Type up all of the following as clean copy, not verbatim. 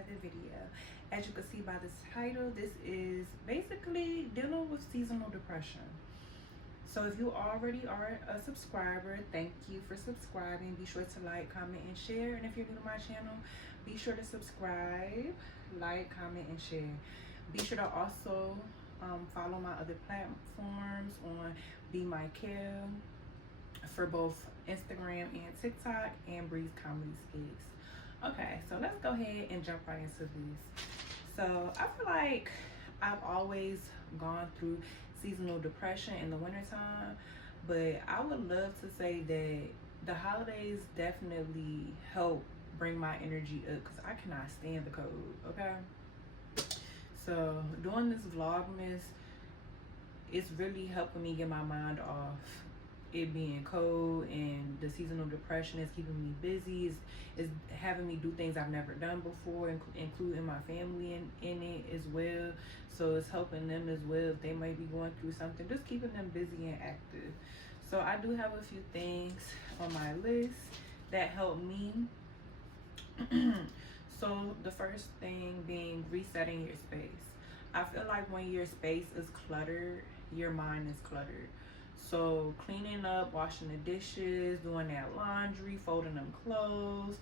another video. As you can see by this title, this is basically dealing with seasonal depression. So if you already are a subscriber, thank you for subscribing. Be sure to like, comment, and share. And if you're new to my channel, be sure to subscribe, like, comment, and share. Be sure to also follow my other platforms on Be My Care for both Instagram and TikTok, and Breeze Comedy Skits. Okay, so let's go ahead and jump right into this. So I feel like I've always gone through seasonal depression in the wintertime, but I would love to say that the holidays definitely help bring my energy up because I cannot stand the cold, okay? So doing this vlogmas, it's really helping me get my mind off it being cold, and the seasonal depression is keeping me busy. It's having me do things I've never done before, including my family in it as well. So it's helping them as well if they might be going through something, just keeping them busy and active. So I do have a few things on my list that help me. So the first thing being resetting your space. I feel like when your space is cluttered, your mind is cluttered. So cleaning up, washing the dishes, doing that laundry, folding them clothes,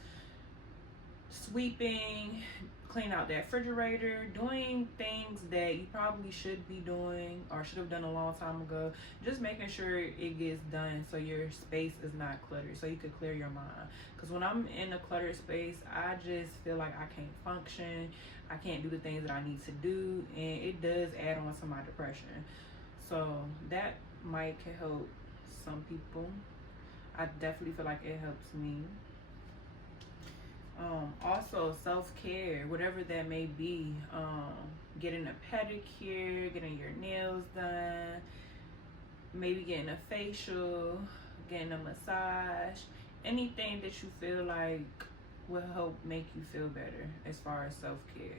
sweeping, clean out that refrigerator, doing things that you probably should be doing or should have done a long time ago, just making sure it gets done so your space is not cluttered, so you could clear your mind. Because when I'm in a cluttered space, I just feel like I can't function, I can't do the things that I need to do, and it does add on to my depression. So that might help some people. I definitely feel like it helps me. Also self-care, whatever that may be, getting a pedicure, getting your nails done, maybe getting a facial, getting a massage, anything that you feel like will help make you feel better as far as self-care.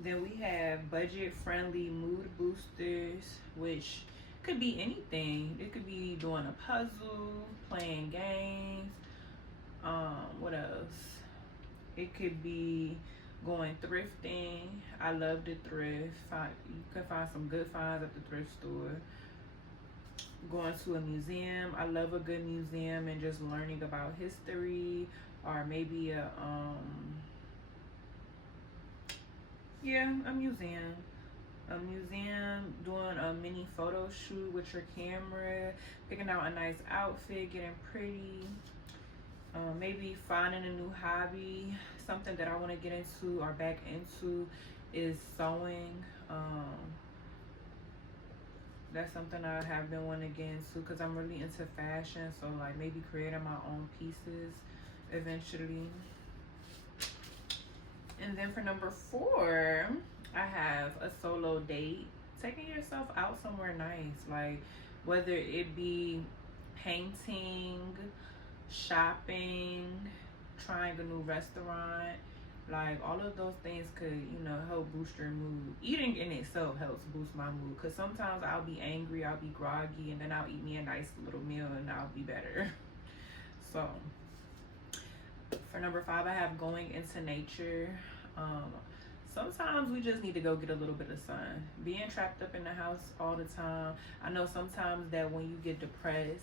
Then we have budget-friendly mood boosters, which could be anything. It could be doing a puzzle, playing games. What else? It could be going thrifting. I love to thrift. You can find some good finds at the thrift store. Going to a museum. I love a good museum and just learning about history, or maybe a museum. A museum, doing a mini photo shoot with your camera, picking out a nice outfit, getting pretty. Maybe finding a new hobby. Something that I want to get into or back into is sewing. That's something I have been wanting to get into because I'm really into fashion. So like maybe creating my own pieces eventually. And then for number 4, I have a solo date. Taking yourself out somewhere nice, like whether it be painting, shopping, trying a new restaurant, like all of those things could, help boost your mood. Eating in itself helps boost my mood because sometimes I'll be angry, I'll be groggy, and then I'll eat me a nice little meal and I'll be better. So for number 5, I have going into nature. Sometimes we just need to go get a little bit of sun. Being trapped up in the house all the time. I know sometimes that when you get depressed,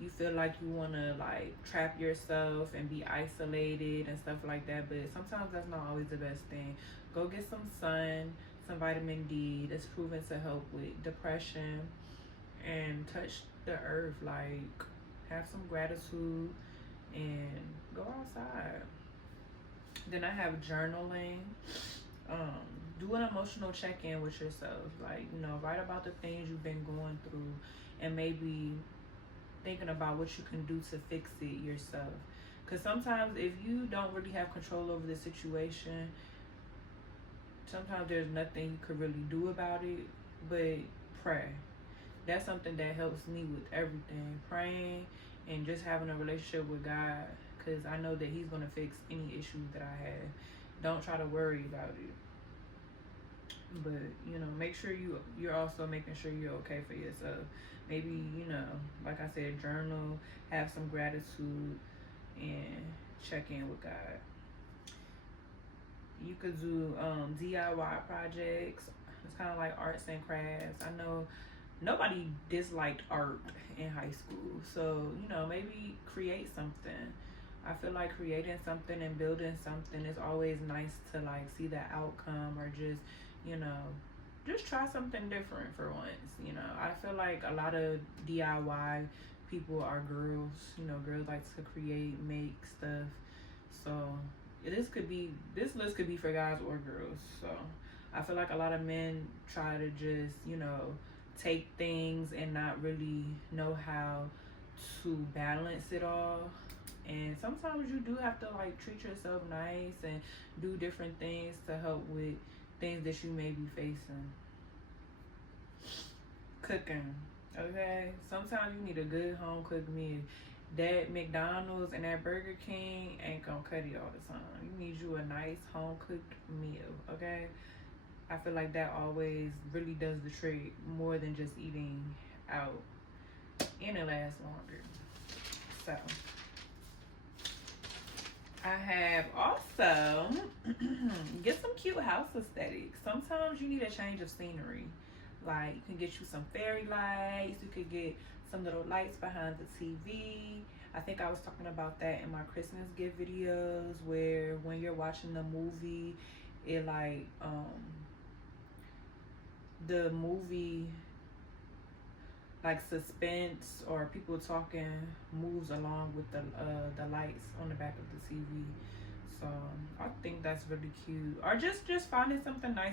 you feel like you want to like trap yourself and be isolated and stuff like that, but sometimes that's not always the best thing. Go get some sun, some vitamin D. That's proven to help with depression, and touch the earth. Like have some gratitude and go outside. Then I have journaling. Do an emotional check-in with yourself. Like, write about the things you've been going through and maybe thinking about what you can do to fix it yourself. Because sometimes if you don't really have control over the situation, sometimes there's nothing you could really do about it, but pray. That's something that helps me with everything. Praying and just having a relationship with God, because I know that He's going to fix any issues that I have. Don't try to worry about it. But, make sure you're also making sure you're okay for yourself. Maybe, like I said, journal, have some gratitude, and check in with God. You could do DIY projects. It's kind of like arts and crafts. I know nobody disliked art in high school, so maybe create something. I feel like creating something and building something is always nice to like see the outcome, or you know just try something different for once. I feel like a lot of DIY people are girls. Girls like to create, make stuff. So this list could be for guys or girls. So I feel like a lot of men try to just take things and not really know how to balance it all. And sometimes you do have to like treat yourself nice and do different things to help with things that you may be facing. Cooking, okay? Sometimes you need a good home cooked meal. That McDonald's and that Burger King ain't gonna cut it all the time. You need you a nice home cooked meal, okay? I feel like that always really does the trick more than just eating out, and it lasts longer. So I have also get some cute house aesthetics. Sometimes you need a change of scenery. Like you can get you some fairy lights. You could get some little lights behind the TV. I think I was talking about that in my Christmas gift videos, where when you're watching the movie, it like the movie like suspense or people talking moves along with the lights on the back of the TV. So I think that's really cute. Or just finding something nice,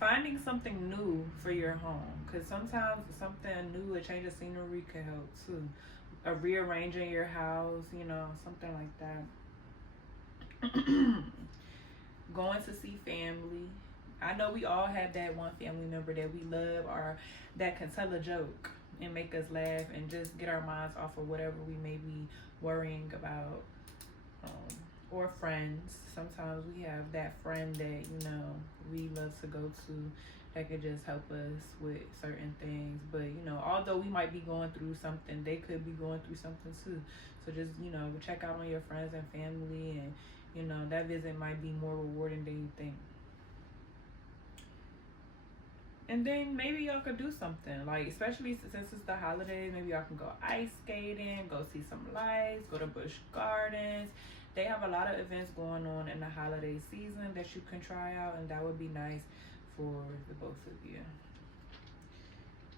finding something new for your home, because sometimes something new, a change of scenery could help too. Rearranging your house, something like that. Going to see family. I know we all have that one family member that we love, or that can tell a joke and make us laugh and just get our minds off of whatever we may be worrying about. Or friends. Sometimes we have that friend that we love to go to, that could just help us with certain things. But although we might be going through something, they could be going through something too. So just check out on your friends and family, and that visit might be more rewarding than you think. And then maybe y'all could do something, like, especially since it's the holidays, maybe y'all can go ice skating, go see some lights, go to Busch Gardens. They have a lot of events going on in the holiday season that you can try out, and that would be nice for the both of you.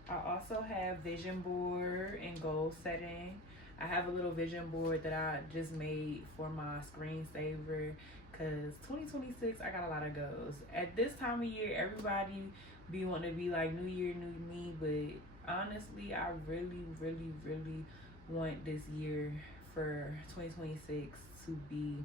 I also have vision board and goal setting. I have a little vision board that I just made for my screensaver, because 2026, I got a lot of goals. At this time of year, everybody be wanting to be like new year, new me, but honestly, I really, really, really want this year for 2026 to be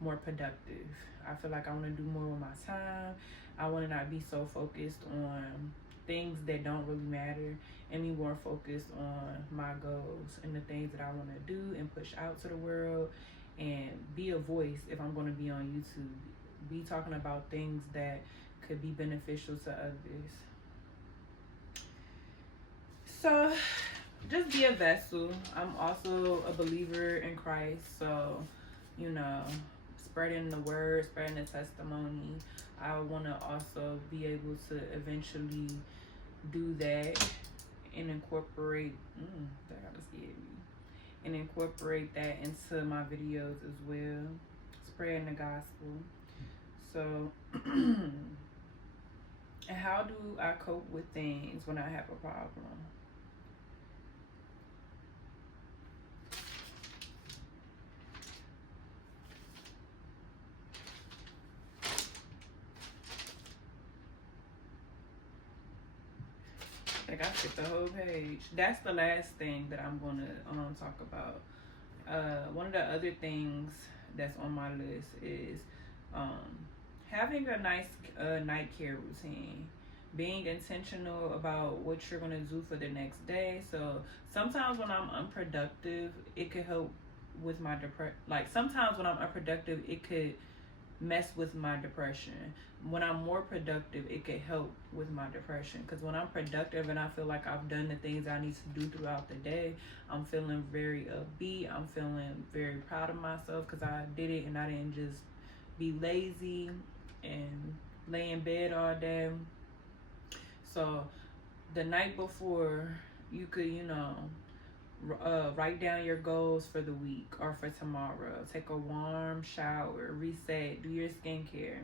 more productive. I feel like I want to do more with my time. I want to not be so focused on things that don't really matter, and be more focused on my goals and the things that I want to do and push out to the world, and be a voice if I'm going to be on YouTube. Be talking about things that could be beneficial to others. So just be a vessel. I'm also a believer in Christ, so spreading the word, spreading the testimony. I want to also be able to eventually do that and incorporate that got scared me, and incorporate that into my videos as well, spreading the gospel. So and how do I cope with things when I have a problem? Like, I skipped the whole page. That's the last thing that I'm gonna talk about. One of the other things that's on my list is having a nice night care routine. Being intentional about what you're gonna do for the next day. So sometimes when I'm unproductive, it could help with my depression. Like sometimes when I'm unproductive, it could mess with my depression. When I'm more productive, it could help with my depression, because when I'm productive and I feel like I've done the things I need to do throughout the day, I'm feeling very upbeat. I'm feeling very proud of myself because I did it and I didn't just be lazy and lay in bed all day. So the night before, you could, write down your goals for the week or for tomorrow. Take a warm shower, reset, do your skincare,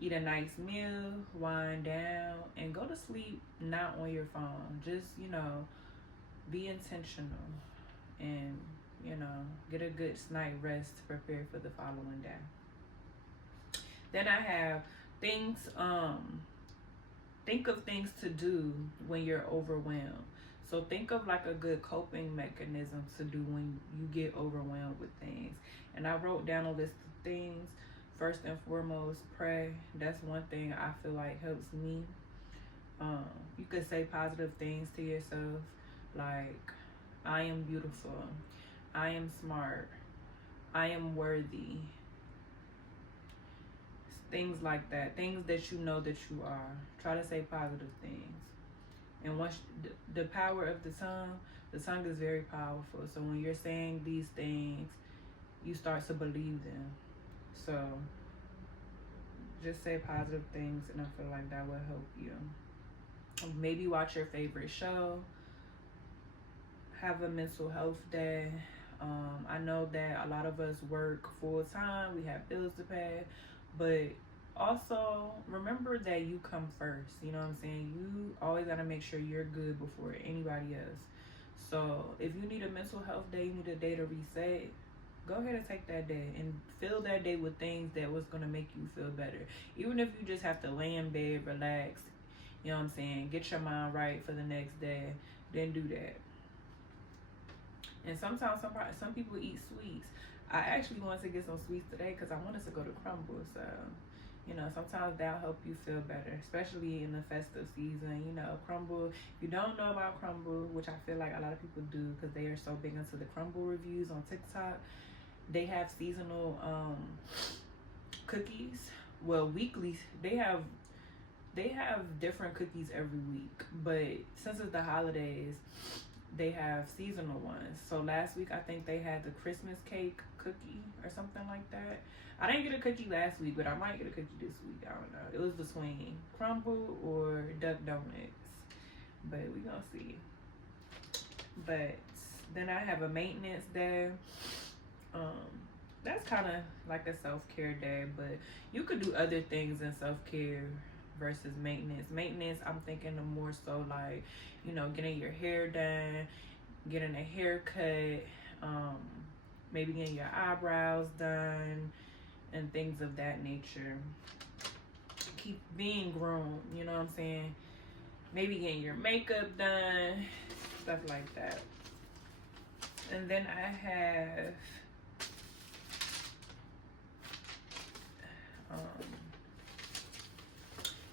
eat a nice meal, wind down, and go to sleep not on your phone. Just, be intentional and, get a good night rest to prepare for the following day. Then I have things, think of things to do when you're overwhelmed. So think of like a good coping mechanism to do when you get overwhelmed with things. And I wrote down a list of things. First and foremost, pray. That's one thing I feel like helps me. You could say positive things to yourself, like, I am beautiful, I am smart, I am worthy. Things like that. Things that you know that you are. Try to say positive things. And once the power of the tongue is very powerful. So when you're saying these things, you start to believe them. So just say positive things, and I feel like that will help you. Maybe watch your favorite show. Have a mental health day. I know that a lot of us work full time. We have bills to pay. But also remember that you come first. You know what I'm saying? You always got to make sure you're good before anybody else. So if you need a mental health day, you need a day to reset, go ahead and take that day and fill that day with things that was going to make you feel better. Even if you just have to lay in bed, relax, you know what I'm saying, get your mind right for the next day, then do that. And sometimes some people eat sweets. I actually wanted to get some sweets today because I wanted to go to Crumble. So, sometimes that'll help you feel better, especially in the festive season. Crumble, if you don't know about Crumble, which I feel like a lot of people do because they are so big into the Crumble reviews on TikTok, they have seasonal cookies. Well, weekly, they have different cookies every week. But since it's the holidays, they have seasonal ones. So last week I think they had the Christmas cake cookie or something like that. I didn't get a cookie last week, but I might get a cookie this week. I don't know. It was between Crumble or Duck Donuts, but we gonna see. But then I have a maintenance day. That's kind of like a self-care day, but you could do other things in self-care versus maintenance. Maintenance, I'm thinking of more so like, getting your hair done, getting a haircut, maybe getting your eyebrows done, and things of that nature. Keep being groomed, you know what I'm saying? Maybe getting your makeup done, stuff like that. And then I have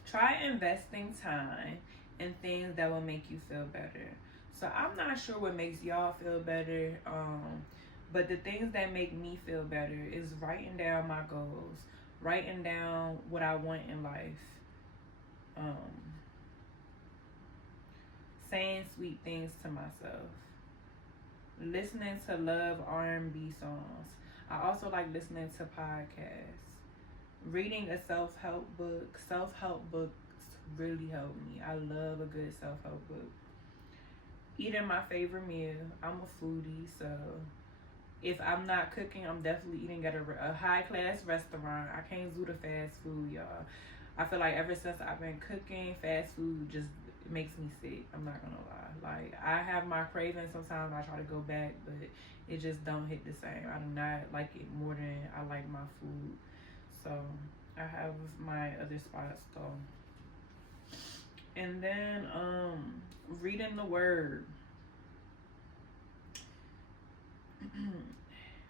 try investing time in things that will make you feel better. So I'm not sure what makes y'all feel better, but the things that make me feel better is writing down my goals, writing down what I want in life, saying sweet things to myself, listening to love R&B songs. I also like listening to podcasts. Reading a self-help book. Self-help books really help me. I love a good self-help book. Eating my favorite meal. I'm a foodie, so if I'm not cooking, I'm definitely eating at a high-class restaurant. I can't do the fast food, y'all. I feel like ever since I've been cooking, fast food just makes me sick. I'm not gonna lie. Like, I have my cravings sometimes. I try to go back, but it just don't hit the same. I do not like it more than I like my food. So I have my other spots though. And then reading the word.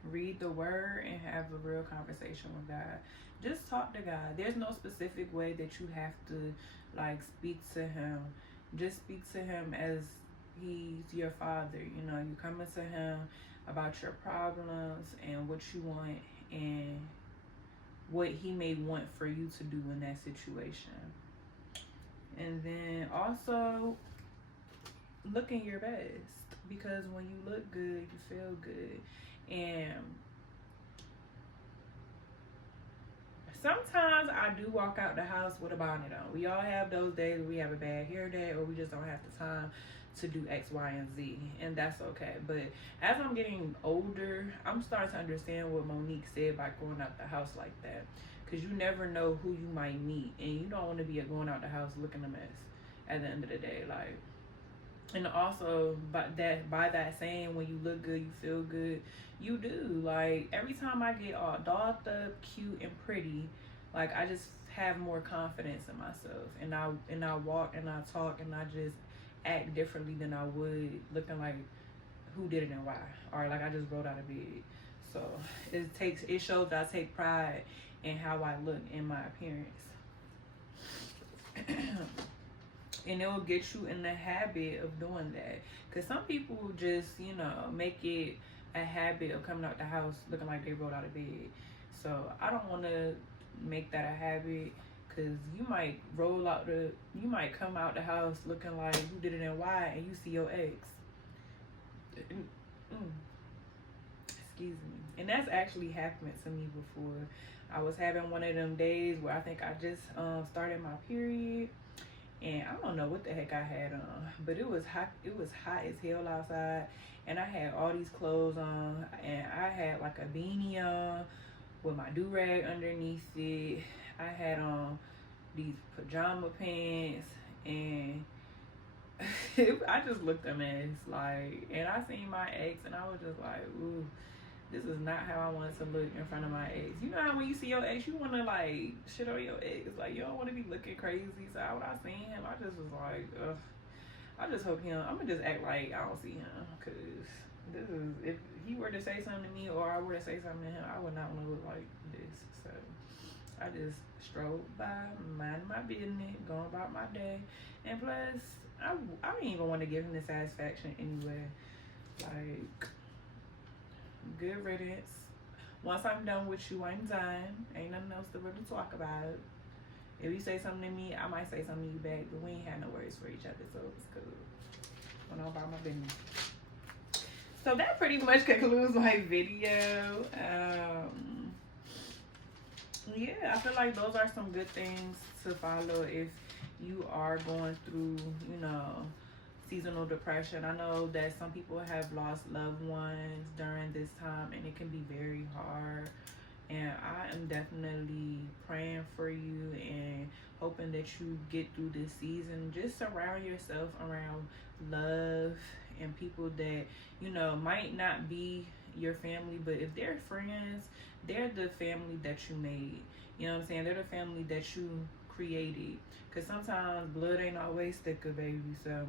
Read the word and have a real conversation with God. Just talk to God. There's no specific way that you have to like speak to him. Just speak to him as he's your father. You coming to him about your problems and what you want and what he may want for you to do in that situation. And then also looking your best, because when you look good, you feel good. And sometimes I do walk out the house with a bonnet on. We all have those days where we have a bad hair day, or we just don't have the time to do X, Y, and Z, and that's okay. But as I'm getting older, I'm starting to understand what Monique said by going out the house like that, because you never know who you might meet, and you don't want to be going out the house looking a mess at the end of the day. Like, and also by that saying, when you look good, you feel good. You do. Like, every time I get all dolled up, cute, and pretty, like, I just have more confidence in myself, and I walk and I talk and I just act differently than I would looking like who did it and why, or like I just rolled out of bed. So it shows that I take pride in how I look in my appearance. And it will get you in the habit of doing that, because some people just, you know, make it a habit of coming out the house looking like they rolled out of bed. So I don't want to make that a habit, because you might come out the house looking like who did it and why, and you see your ex. Excuse me. And that's actually happened to me before. I was having one of them days where I think I just started my period, and I don't know what the heck I had on, but it was hot. It was hot as hell outside, and I had all these clothes on, and I had like a beanie on with my do-rag underneath it. I had on these pajama pants, and I just looked a mess. Like, and I seen my ex, and I was just like, ooh, this is not how I wanted to look in front of my ex. You know how when you see your ex, you want to like shit on your ex. Like, you don't want to be looking crazy. So when I seen him, I just was like, ugh. I just hope I'm going to just act like I don't see him. Because if he were to say something to me, or I were to say something to him, I would not want to look like this. So I just strolled by, minding my business, going about my day. And plus, I didn't even want to give him the satisfaction anyway. Like, good riddance. Once I'm done with you, I'm done. Ain't nothing else to really talk about. If you say something to me, I might say something to you back, but we ain't had no words for each other, so it's cool. Went on about my business. So that pretty much concludes my video. Yeah, I feel like those are some good things to follow if you are going through, you know, seasonal depression. I know that some people have lost loved ones during this time, and it can be very hard. And I am definitely praying for you and hoping that you get through this season. Just surround yourself around love and people that, you know, might not be your family, but if they're friends, they're the family that you made. You know what I'm saying? They're the family that you created. Because sometimes blood ain't always thicker, baby. So,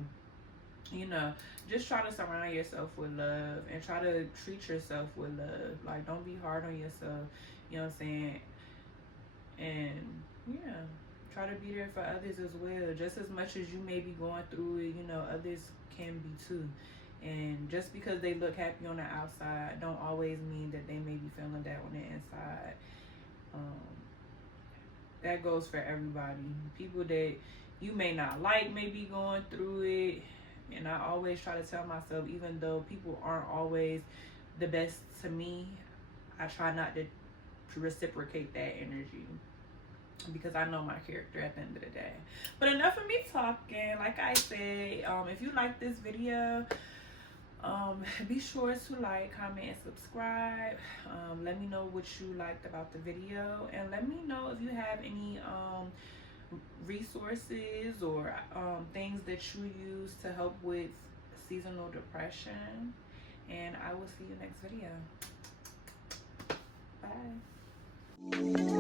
you know, just try to surround yourself with love and try to treat yourself with love. Like, don't be hard on yourself. You know what I'm saying? And yeah, try to be there for others as well. Just as much as you may be going through it, you know, others can be too. And just because they look happy on the outside don't always mean that they may be feeling that on the inside. That goes for everybody. People that you may not like may be going through it. And I always try to tell myself, even though people aren't always the best to me, I try not to reciprocate that energy, because I know my character at the end of the day. But enough of me talking. Like I said, if you like this video, be sure to like, comment, and subscribe. Let me know what you liked about the video, and let me know if you have any resources or things that you use to help with seasonal depression. And I will see you next video. Bye.